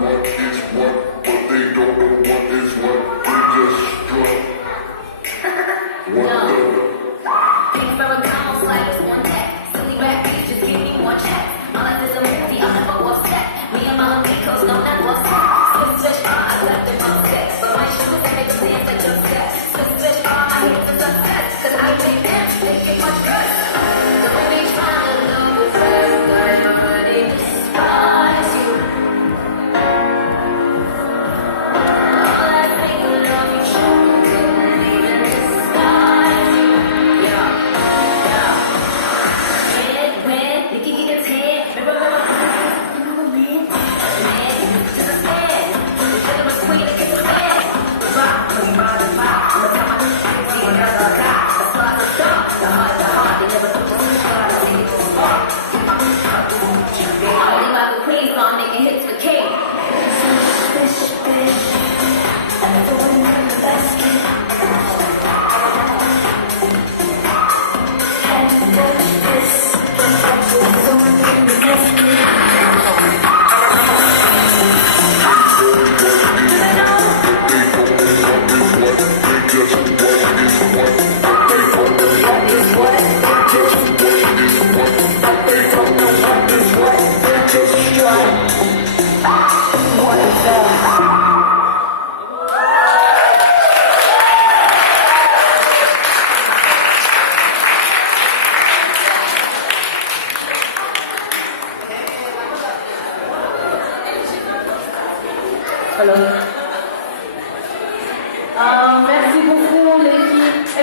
what is what, but they don't know what is what. They just struck. What the? Things Ferragamos like it's one tech. Silly rap beats, just give me one check. My life is a movie, I'll never upset. Me and my amigos, no, that was that. Switch, switch, I left in my sex. But my shoes, they make a dance like just that. Switch, switch, I hate the success. Cause I make them, they get much good. The way they try to lose us, nobody despise you. All that fake love you show, couldn't even disguise you. Yeah, yeah. Red, red, we can get a tan. Remember, man, to the fan. We took him a queen to kiss a man. Rock, put him on the pop. I'm gonna tell my see another guy. The spot, the stop. The heart, they never put the scar. I take it too far. I'm only about the queen, so I'm making hits for King. Fish, fish. And the one in the basket. And watch this. The one in the basket. Hello.